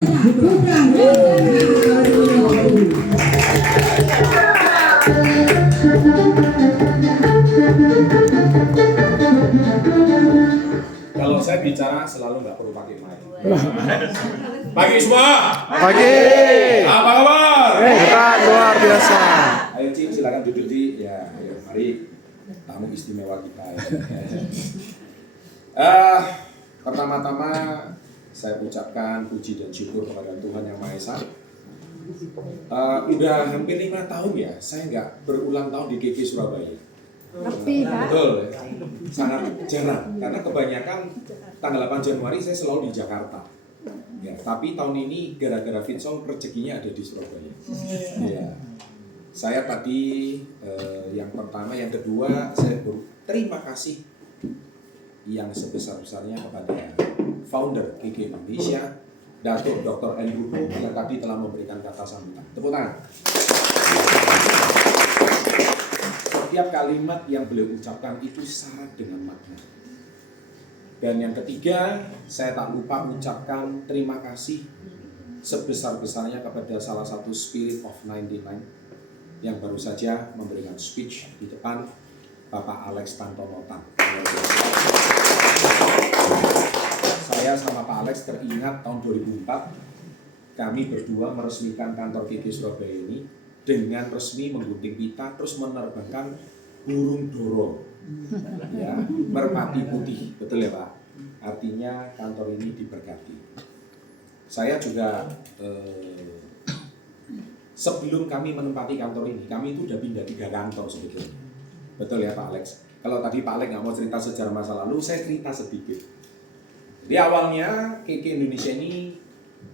Kalau saya bicara selalu nggak perlu pakai mic. Pagi semua. Pagi. Apa kabar? Hebat, luar biasa. Ayo Cik, silakan duduk di. Ya, ayo mari tamu istimewa kita. Pertama-tama saya ucapkan puji dan syukur kepada Tuhan Yang Maha Esa. Udah hampir 5 tahun ya, saya nggak berulang tahun di KK Surabaya. Lebih, Pak. Betul, sangat jarang karena kebanyakan tanggal 8 Januari saya selalu di Jakarta. Ya, tapi tahun ini gara-gara Fitsong rezekinya ada di Surabaya. Ya. Saya tadi yang pertama, yang kedua saya berterima kasih yang sebesar-besarnya kepada founder KK Indonesia, Datuk Dr. Andrew Ho, yang tadi telah memberikan kata sambutan. Tepuk tangan. Setiap kalimat yang beliau ucapkan itu syarat dengan makna. Dan yang ketiga, saya tak lupa ucapkan terima kasih sebesar-besarnya kepada salah satu Spirit of 99 yang baru saja memberikan speech di depan, Bapak Alex Tantonotan. Saya sama Pak Alex teringat tahun 2004, kami berdua meresmikan kantor KK Surabaya ini dengan resmi menggunting pita, terus menerbangkan burung dorong, ya, merpati putih, betul ya Pak? Artinya kantor ini diberkati. Saya juga sebelum kami menempati kantor ini, kami itu udah pindah 3 kantor sebetulnya, betul ya Pak Alex? Kalau tadi Pak Alex nggak mau cerita sejarah masa lalu, saya cerita sedikit. Jadi awalnya KK Indonesia ini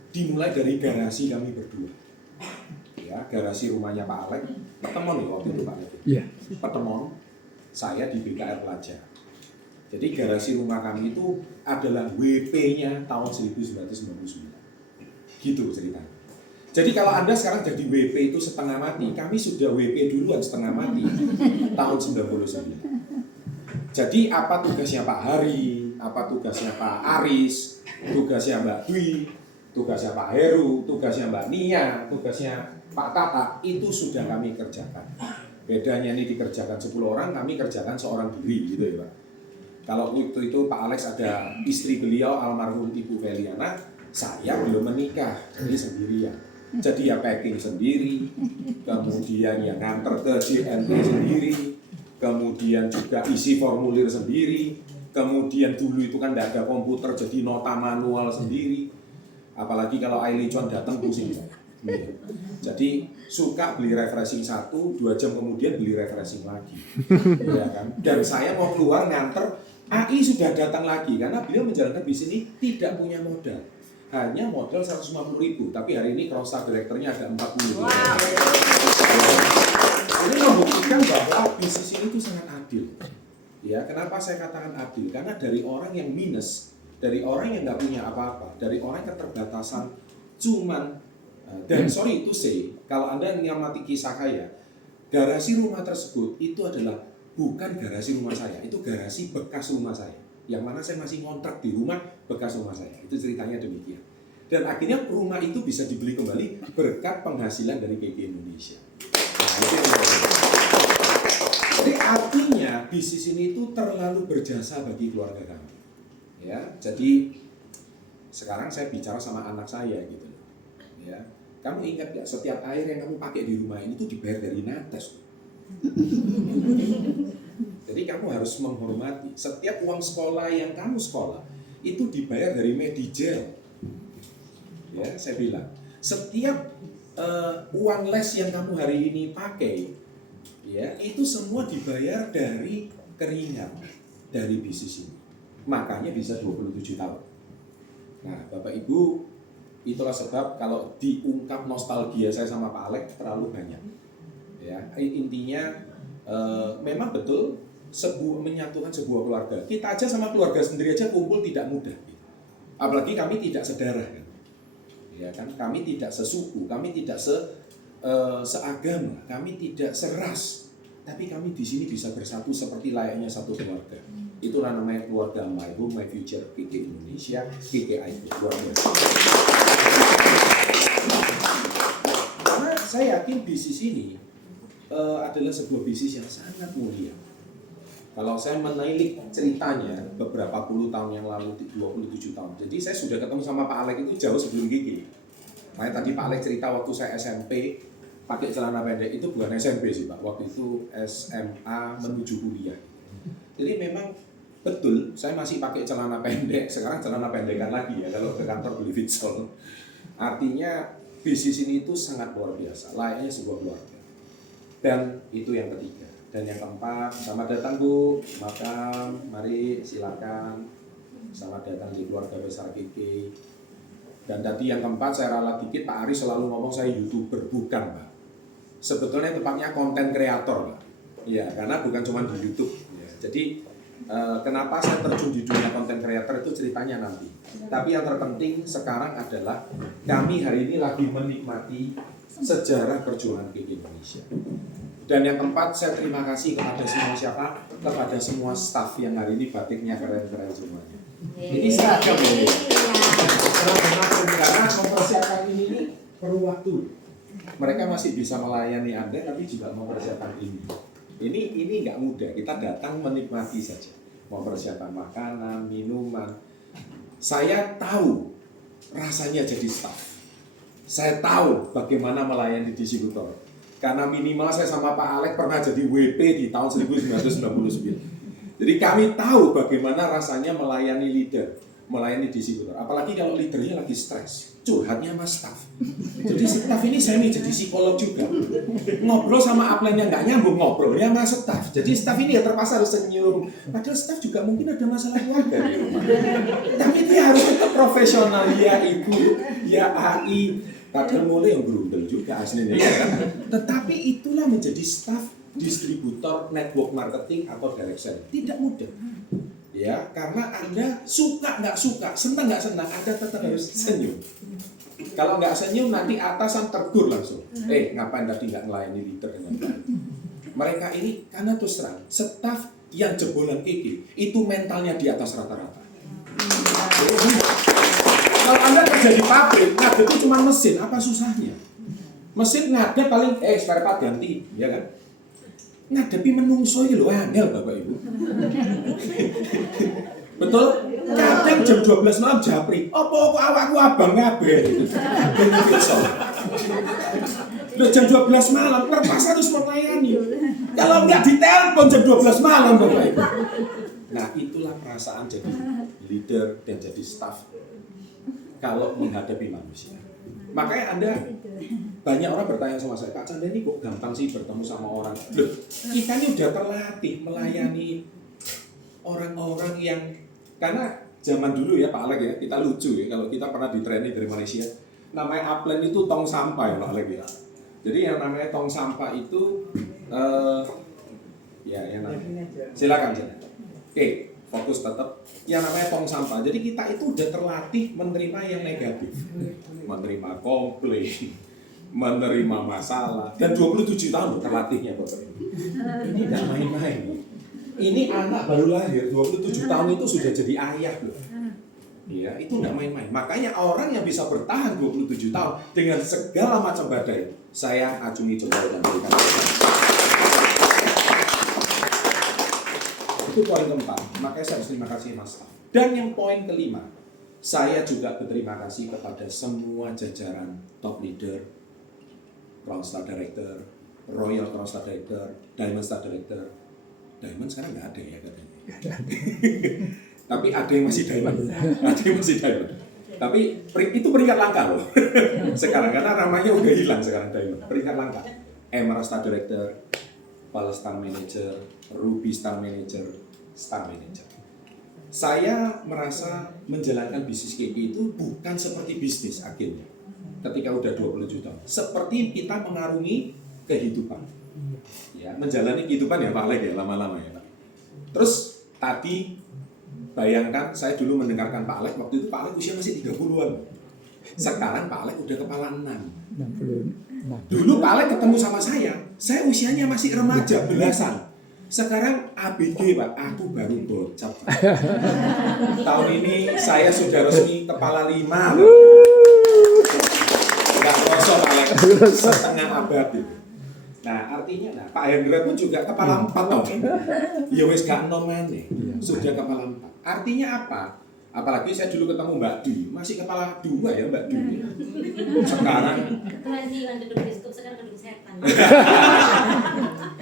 dimulai dari garasi kami berdua. Ya, garasi rumahnya Pak Alex, Petemon ya waktu itu Pak Alex. Iya. Petemon, saya di BKR Pelajar. Jadi garasi rumah kami itu adalah WP-nya tahun 1999. Gitu ceritanya. Jadi kalau Anda sekarang jadi WP itu setengah mati, kami sudah WP duluan setengah mati tahun 99. Jadi apa tugasnya Pak Hari, apa tugasnya Pak Aris, tugasnya Mbak Dwi, tugasnya Pak Heru, tugasnya Mbak Nia, tugasnya Pak Tata, itu sudah kami kerjakan. Bedanya ini dikerjakan 10 orang, kami kerjakan seorang diri gitu ya Pak. Kalau itu Pak Alex ada istri beliau almarhum Ibu Veliana, saya belum menikah, jadi sendirian. Jadi ya packing sendiri, kemudian ya nganter ke JNT sendiri, kemudian juga isi formulir sendiri, kemudian dulu itu kan tidak ada komputer, jadi nota manual sendiri. Apalagi kalau Aili Chuan datang pusing. Jadi suka beli refreshing 1, 2 jam kemudian beli refreshing lagi. Ya kan? Dan saya mau keluar nganter, AI sudah datang lagi karena beliau menjalankan bisnis ini tidak punya modal. Hanya modal 150.000, tapi hari ini cross directornya ada 40. Wow. Ini membuktikan bahwa bisnis ini itu sangat adil. Ya, kenapa saya katakan adil? Karena dari orang yang minus, dari orang yang nggak punya apa-apa, dari orang yang keterbatasan cuman, dan sorry to say, kalau Anda mengamati kisah saya, garasi rumah tersebut itu adalah bukan garasi rumah saya, itu garasi bekas rumah saya. Yang mana saya masih ngontrak di rumah bekas rumah saya. Itu ceritanya demikian. Dan akhirnya rumah itu bisa dibeli kembali berkat penghasilan dari KK Indonesia. Jadi artinya bisnis ini itu terlalu berjasa bagi keluarga kami. Ya, jadi sekarang saya bicara sama anak saya gitu. Ya, kamu ingat gak setiap air yang kamu pakai di rumah ini itu dibayar dari Nates. Jadi kamu harus menghormati setiap uang sekolah yang kamu sekolah itu dibayar dari Medigel. Ya, saya bilang setiap uang les yang kamu hari ini pakai, ya itu semua dibayar dari keringat dari bisnis ini. Makanya bisa 27 tahun. Nah, Bapak Ibu, itulah sebab kalau diungkap nostalgia saya sama Pak Alex terlalu banyak. Ya, intinya memang betul menyatukan sebuah keluarga. Kita aja sama keluarga sendiri aja kumpul tidak mudah. Apalagi kami tidak sedarah kan. Ya kan, kami tidak sesuku, kami tidak seagama, kami tidak seras. Tapi kami di sini bisa bersatu seperti layaknya satu keluarga. Itulah namanya keluarga My Home My Future KK Indonesia, KKI. Luar biasa. yakin bisnis ini adalah sebuah bisnis yang sangat mulia. Kalau saya menilik ceritanya beberapa puluh tahun yang lalu, 27 tahun. Jadi saya sudah ketemu sama Pak Alek itu jauh sebelum Gigi. Makanya tadi Pak Alek cerita waktu saya SMP pakai celana pendek, itu bukan SMP sih Pak, waktu itu SMA menuju kuliah. Jadi memang betul, saya masih pakai celana pendek, sekarang celana pendekan lagi ya kalau ke kantor beli Vitsol. Artinya bisnis ini itu sangat luar biasa, layaknya sebuah keluarga. Dan itu yang ketiga. Dan yang keempat, selamat datang Bu, makan, mari silakan. Selamat datang di keluarga besar KK. Dan tadi yang keempat saya ralat dikit, Pak Ari selalu ngomong saya YouTuber, bukan Pak. Sebetulnya tepatnya konten kreator Pak. Iya, karena bukan cuma di YouTube. Ya. Jadi kenapa saya terjun di dunia konten kreator itu ceritanya nanti. Tapi yang terpenting sekarang adalah kami hari ini lagi menikmati sejarah perjuangan KK Indonesia. Dan yang keempat, saya terima kasih kepada semua siapa? Kepada semua staff yang hari ini batiknya keren-keren semuanya. Ini seragam ya. Karena mempersiapkan ini perlu waktu. Mereka masih bisa melayani Anda, tapi juga mempersiapkan ini. Ini nggak mudah. Kita datang menikmati saja. Mempersiapkan makanan, minuman. Saya tahu rasanya jadi staff. Saya tahu bagaimana melayani distributor. Karena minimal saya sama Pak Alek pernah jadi WP di tahun 1999. Jadi kami tahu bagaimana rasanya melayani leader, melayani distributor. Apalagi kalau leadernya lagi stres, curhatnya sama staff. Jadi staff ini semi jadi psikolog juga. Ngobrol sama upline yang nggak nyambung, ngobrolnya sama staff. Jadi staff ini ya terpaksa harus senyum. Padahal staff juga mungkin ada masalah keluarga di rumah. Tapi dia harus tetap profesional, ya Ibu, ya AI. Padahal mulai yang berundel juga aslinya ya kan. Tetapi itulah menjadi staff distributor network marketing atau direct selling. Tidak mudah. Ya, karena Anda suka nggak suka, senang nggak senang, Anda tetap harus senyum. Kalau nggak senyum nanti atasan tegur langsung. Ngapain tadi nggak melayani leader dengan baik? Mereka ini karena terus terang, staff yang jebolan KK itu mentalnya di atas rata-rata. Kalau Anda kerja di pabrik, ngadep itu cuma mesin, apa susahnya? Mesin ngadep paling, spare part ganti, ya kan? Ngadepi menungso ini loh, angel Bapak Ibu. Betul? Kadang jam 12 malam japri, apa kok awakku abang kabeh? Loh jam 12 malam, terpaksa harus melayani. Kalau nggak ditelepon jam 12 malam Bapak Ibu. Nah itulah perasaan jadi leader dan jadi staff kalau menghadapi manusia. Makanya Anda, banyak orang bertanya sama saya, Pak Chandra ini kok gampang sih bertemu sama orang? Loh, kita ini udah terlatih melayani orang-orang yang, karena zaman dulu ya Pak Alek ya, kita lucu ya, kalau kita pernah di training dari Malaysia, namanya upline itu tong sampah ya Pak Alek ya. Jadi yang namanya tong sampah itu, ya yang namanya, silakan. Oke. Fokus tetap yang namanya tong sampah. Jadi kita itu udah terlatih menerima yang negatif, menerima komplain, menerima masalah. Dan 27 tahun terlatihnya Bapak Ibu. Ini nggak main-main. Ini anak baru lahir 27 tahun itu sudah jadi ayah loh. Iya, itu nggak main-main. Makanya orang yang bisa bertahan 27 tahun dengan segala macam badai, saya acungi jempol dan berikan. Itu poin keempat, makanya saya harus terima kasih Mas Staff. Dan yang poin kelima, saya juga berterima kasih kepada semua jajaran top leader, Crown Star Director, Royal Crown Star Director, Diamond Star Director. Diamond sekarang nggak ada ya katanya. Tapi ada yang masih Diamond, ada yang masih Diamond. Tapi itu peringkat langka loh. Sekarang karena namanya udah hilang sekarang Diamond. Peringkat langka. Emerald Star Director, Pearl Star Manager, Ruby Star Manager, Star Manager. Saya merasa menjalankan bisnis KK itu bukan seperti bisnis akhirnya. Ketika udah 27 tahun, seperti kita mengarungi kehidupan. Ya, menjalani kehidupan ya Pak Alek ya, lama-lama ya Pak. Terus tadi bayangkan saya dulu mendengarkan Pak Alek, waktu itu Pak Alek usia masih 30-an. Sekarang Pak Alek udah kepala 6. Dulu Pak Alek ketemu sama saya usianya masih remaja, belasan. Sekarang ABG Pak, aku baru bocap. Tahun ini saya sudah resmi kepala 5. Enggak kosong Pak Alek, setengah terlambat gitu. Nah artinya, Pak Hendra pun juga kepala 4 tau kan? Ya wis gak enom maneh, sudah kepala 4. Artinya apa? Apalagi saya dulu ketemu Mbak Dwi, masih kepala 2 ya Mbak Dwi. Sekarang Kelanjian gedung biskop, sekarang gedung setan.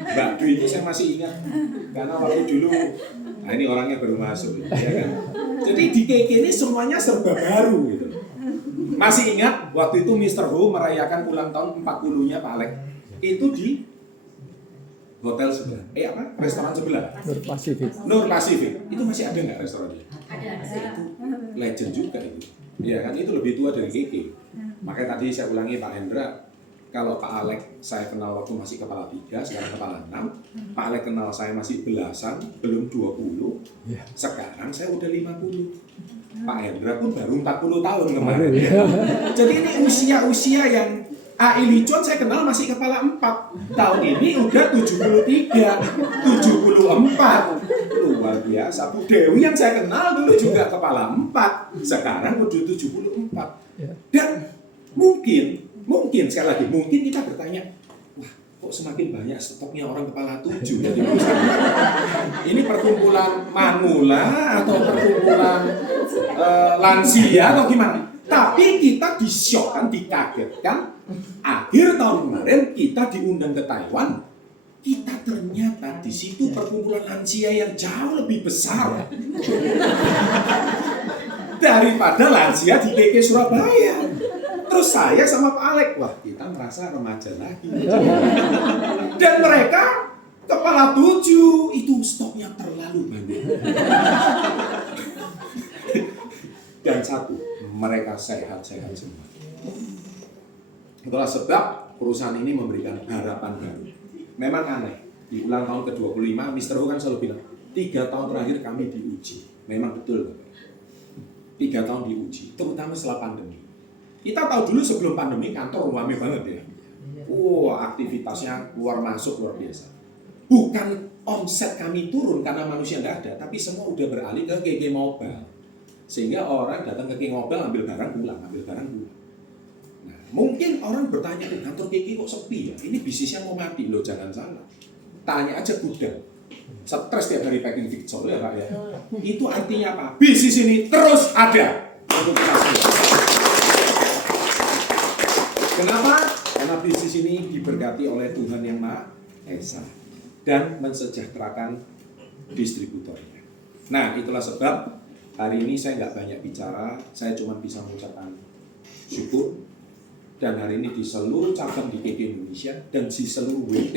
Mbak Dwi itu saya masih ingat karena waktu dulu, nah ini orangnya baru masuk, ya kan? Jadi di KK ini semuanya serba baru gitu. Masih ingat waktu itu Mr. Ho merayakan ulang tahun 40-nya Pak Alek itu di hotel sebelah, restoran sebelah, Nur Pasifik. Nur Pasifik. Itu masih ada nggak restorannya? Ada. Legend juga itu. Iya kan, itu lebih tua dari KK. Makanya tadi saya ulangi Pak Hendra, kalau Pak Alek saya kenal waktu masih kepala 3, sekarang kepala 6. Pak Alek kenal saya masih belasan, belum 20. Sekarang saya udah 50. Pak Hendra pun baru 40 tahun kemarin. Jadi ini usia-usia yang Ilicon saya kenal masih kepala 4. Tahun ini udah 73, 74. Luar biasa. Bu Dewi yang saya kenal dulu juga kepala 4. Sekarang udah 74. Dan mungkin sekali lagi, mungkin kita bertanya, wah kok semakin banyak stoknya orang kepala 7 ya di perusahaan. Ini perkumpulan manula atau perkumpulan lansia atau gimana? Tapi kita disyokkan, dikagetkan. Akhir tahun kemarin kita diundang ke Taiwan. Kita ternyata di situ perkumpulan lansia yang jauh lebih besar daripada lansia di KK Surabaya. Terus saya sama Pak Alek, wah kita merasa remaja lagi. Dan mereka kepala 7, itu stoknya terlalu banyak. Dan satu, mereka sehat-sehat semua. Itulah sebab perusahaan ini memberikan harapan baru. Memang aneh, di ulang tahun ke-25, Mr. Ho kan selalu bilang, 3 tahun terakhir kami diuji. Memang betul, 3 tahun diuji, terutama setelah pandemi. Kita tahu dulu sebelum pandemi kantor ramai banget ya. Aktivitasnya luar biasa. Bukan omset kami turun karena manusia nggak ada, tapi semua udah beralih ke KK Mobile. Sehingga orang datang ke KK Mobile ambil barang pulang. Nah, mungkin orang bertanya, kantor KK kok sepi ya? Ini bisnisnya mau mati loh, jangan salah. Tanya aja gudang. Stres tiap hari packing victor ya Pak ya. Itu artinya apa? Bisnis ini terus ada untuk kita semua. Kenapa? Karena bisnis ini diberkati oleh Tuhan Yang Maha Esa dan mensejahterakan distributornya. Nah, itulah sebab hari ini saya nggak banyak bicara, saya cuma bisa mengucapkan syukur. Dan hari ini di seluruh cabang di KK Indonesia dan di seluruh WP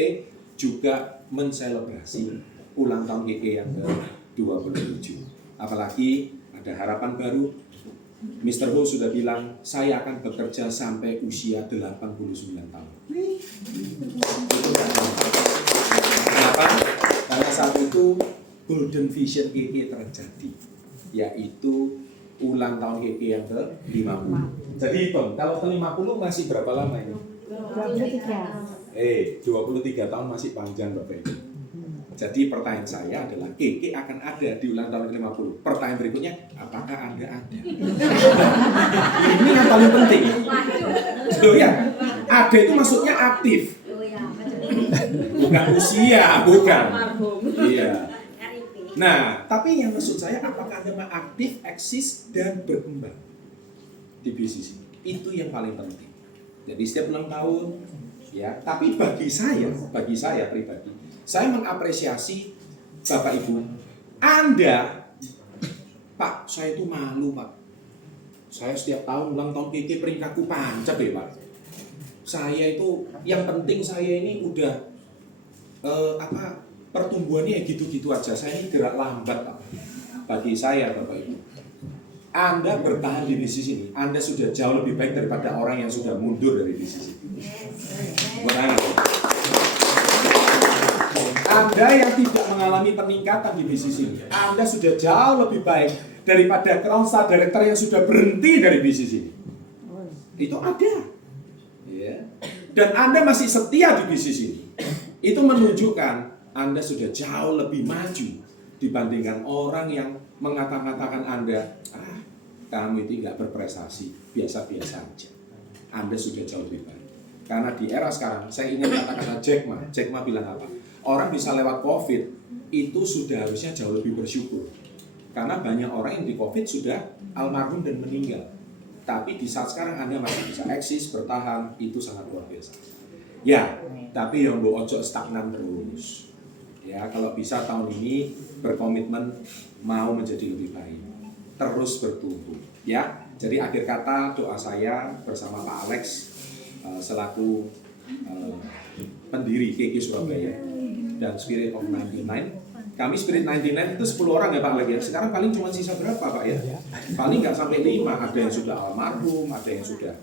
juga menselebrasi ulang tahun KK yang ke-27. Apalagi ada harapan baru. Mr. Ho sudah bilang, saya akan bekerja sampai usia 89 tahun. Kenapa? Karena saat itu Golden Vision KK terjadi, yaitu ulang tahun KK yang ke-50. Jadi hitung, kalau ke-50 masih berapa lama ini? 23 tahun masih panjang Bapak Ibu. Jadi pertanyaan saya adalah, KK akan ada di ulang tahun ke-50. Pertanyaan berikutnya, apakah Anda ada? Ini yang paling penting. Loh ya, ada itu maksudnya aktif. Bukan usia, bukan. Iya. Nah, tapi yang maksud saya, apakah Anda aktif, eksis, dan berkembang di bisnis ini? Itu yang paling penting. Jadi setiap ulang tahun, ya. Tapi bagi saya pribadi, saya mengapresiasi Bapak Ibu. Anda, Pak, saya itu malu Pak. Saya setiap tahun ulang tahun KK peringkatku pancap ya Pak. Saya itu, yang penting saya ini udah pertumbuhannya gitu-gitu aja. Saya ini gerak lambat Pak. Bagi saya Bapak Ibu, Anda bertahan di bisnis ini, Anda sudah jauh lebih baik daripada orang yang sudah mundur dari bisnis ini. Anda yang tidak mengalami peningkatan di bisnis ini, Anda sudah jauh lebih baik daripada Crown Star Director yang sudah berhenti dari bisnis ini. Itu ada. Ya. Dan Anda masih setia di bisnis ini. Itu menunjukkan Anda sudah jauh lebih maju dibandingkan orang yang mengatakan Anda, kamu itu nggak berprestasi, biasa-biasa aja. Anda sudah jauh lebih baik. Karena di era sekarang, saya ingat kata-kata Jack Ma bilang apa? Orang bisa lewat COVID, itu sudah harusnya jauh lebih bersyukur. Karena banyak orang yang di COVID sudah almarhum dan meninggal. Tapi di saat sekarang Anda masih bisa eksis, bertahan, itu sangat luar biasa. Ya, tapi yang mbok ojo stagnan terus. Ya, kalau bisa tahun ini berkomitmen mau menjadi lebih baik. Terus bertumbuh. Ya, jadi akhir kata doa saya bersama Pak Alex selaku pendiri KK Surabaya dan Spirit of 99. Kami Spirit 99 itu 10 orang ya Pak Alex ya. Sekarang paling cuma sisa berapa Pak ya? Paling nggak sampai 5. Ada yang sudah almarhum, ada yang sudah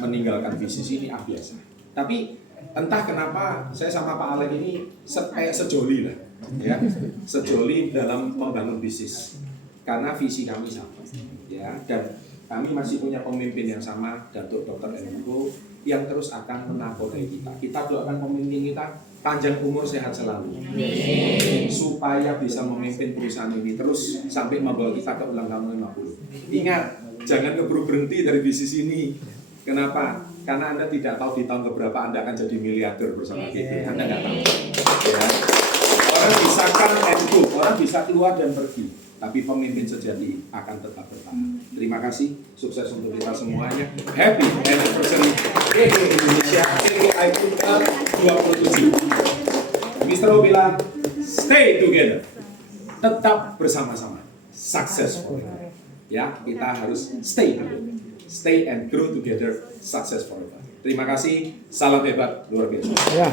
meninggalkan bisnis ini biasa. Tapi entah kenapa saya sama Pak Alex ini kayak sejoli lah, ya, sejoli dalam membangun bisnis. Karena visi kami sama, ya, dan kami masih punya pemimpin yang sama, Datuk Dr. Enrico, yang terus akan menakodai kita. Kita doakan pemimpin kita panjang umur, sehat selalu, supaya bisa memimpin perusahaan ini terus sampai membawa kita ke ulang tahun 50. Ingat, jangan keburu berhenti dari bisnis ini. Kenapa? Karena Anda tidak tahu di tahun keberapa Anda akan jadi miliarder bersama kita. Anda nggak tahu. Ya. Orang bisa come and go, orang bisa keluar dan pergi, tapi pemimpin sejati akan tetap bertahan. Terima kasih, sukses untuk kita semuanya. Happy anniversary KK Indonesia, KK IPK 27. Mr. O bilang, stay together, tetap bersama-sama, success forever. Ya, kita harus stay together. Stay and grow together, success forever. Terima kasih, salam hebat, luar biasa. Ya.